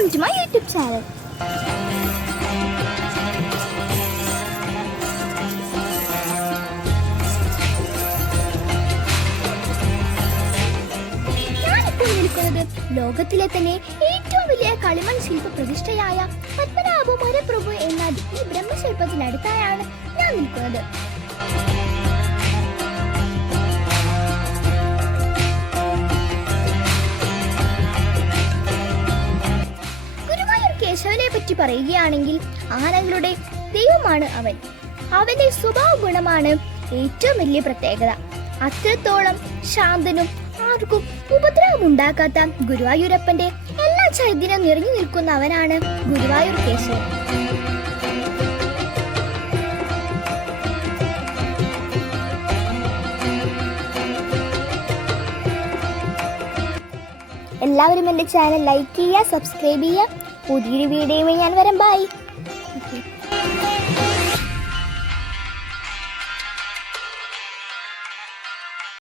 welcome to my YouTube channel. ലോകത്തിലെ തന്നെ ഏറ്റവും വലിയ കളിമൺ ശില്പ പ്രതിഷ്ഠയായ പത്മനാഭപുര പ്രഭു എന്ന ഈ ബ്രഹ്മശില്പത്തിനടുത്തായാണ് ഞാൻ നിൽക്കുന്നത്. ഗുരുവായൂർ കേശവനെ പറ്റി പറയുകയാണെങ്കിൽ ആനകളുടെ ദൈവമാണ് അവൻ. അവന്റെ സ്വഭാവ ഗുണമാണ് ഏറ്റവും വലിയ പ്രത്യേകത. അത്രത്തോളം ശാന്തനും ആർക്കും ഉപദ്രവമുണ്ടാക്കാത്ത ഗുരുവായൂരപ്പന്റെ എല്ലാ ചൈതന്യം നിറഞ്ഞു നിൽക്കുന്ന അവനാണ് ഗുരുവായൂർ കേശവൻ. എല്ലാവരും എൻ്റെ ചാനൽ ലൈക്ക് ചെയ്യുക, സബ്സ്ക്രൈബ് ചെയ്യുക. പുതിയൊരു വീഡിയോയുമായി ഞാൻ വരാം. ബൈ.